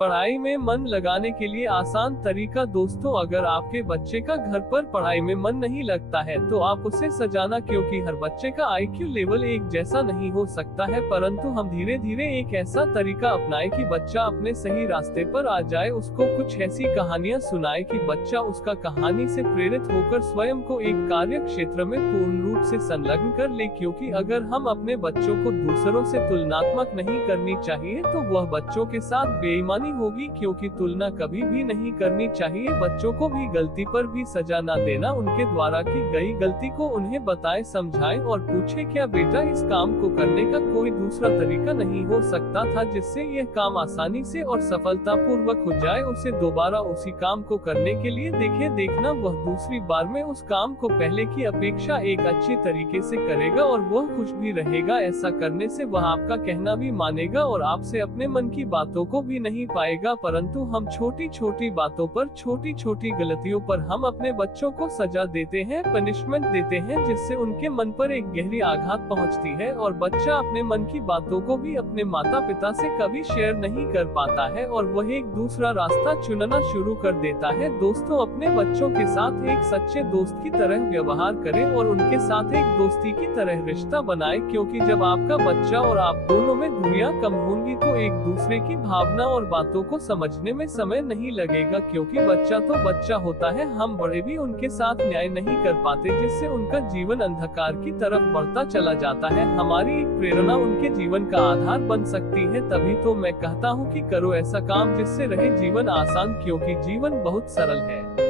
पढ़ाई में मन लगाने के लिए आसान तरीका। दोस्तों, अगर आपके बच्चे का घर पर पढ़ाई में मन नहीं लगता है तो आप उसे सजाना, क्योंकि हर बच्चे का IQ लेवल एक जैसा नहीं हो सकता है। परंतु हम धीरे धीरे एक ऐसा तरीका अपनाएं कि बच्चा अपने सही रास्ते पर आ जाए। उसको कुछ ऐसी कहानियां सुनाएं कि बच्चा उसका कहानी से प्रेरित होकर स्वयं को एक कार्य क्षेत्र में पूर्ण रूप से संलग्न कर ले। क्योंकि अगर हम अपने बच्चों को दूसरों से तुलनात्मक नहीं करनी चाहिए तो वह बच्चों के साथ बेईमानी होगी, क्योंकि तुलना कभी भी नहीं करनी चाहिए। बच्चों को भी गलती पर भी सजा न देना, उनके द्वारा की गई गलती को उन्हें बताएं, समझाएं और पूछें क्या बेटा इस काम को करने का कोई दूसरा तरीका नहीं हो सकता था जिससे यह काम आसानी से और सफलता पूर्वक हो जाए। उसे दोबारा उसी काम को करने के लिए देखना वह दूसरी बार में उस काम को पहले की अपेक्षा एक अच्छी तरीके से करेगा और वह खुश भी रहेगा। ऐसा करने से वह आपका कहना भी मानेगा और आपसे अपने मन की बातों को भी नहीं पाएगा। परंतु हम छोटी छोटी बातों पर, छोटी छोटी गलतियों पर हम अपने बच्चों को सजा देते हैं, पनिशमेंट देते हैं, जिससे उनके मन पर एक गहरी आघात पहुंचती है और बच्चा अपने मन की बातों को भी अपने माता पिता से कभी शेयर नहीं कर पाता है और वह एक दूसरा रास्ता चुनना शुरू कर देता है। दोस्तों, अपने बच्चों के साथ एक सच्चे दोस्त की तरह व्यवहार करें और उनके साथ एक दोस्ती की तरह रिश्ता बनाएं, क्योंकि जब आपका बच्चा और आप दोनों में दूरियां कम होंगी तो एक दूसरे की भावना और बातों को समझने में समय नहीं लगेगा। क्योंकि बच्चा तो बच्चा होता है, हम बड़े भी उनके साथ न्याय नहीं कर पाते, जिससे उनका जीवन अंधकार की तरफ बढ़ता चला जाता है। हमारी एक प्रेरणा उनके जीवन का आधार बन सकती है। तभी तो मैं कहता हूँ कि करो ऐसा काम जिससे रहे जीवन आसान, क्योंकि जीवन बहुत सरल है।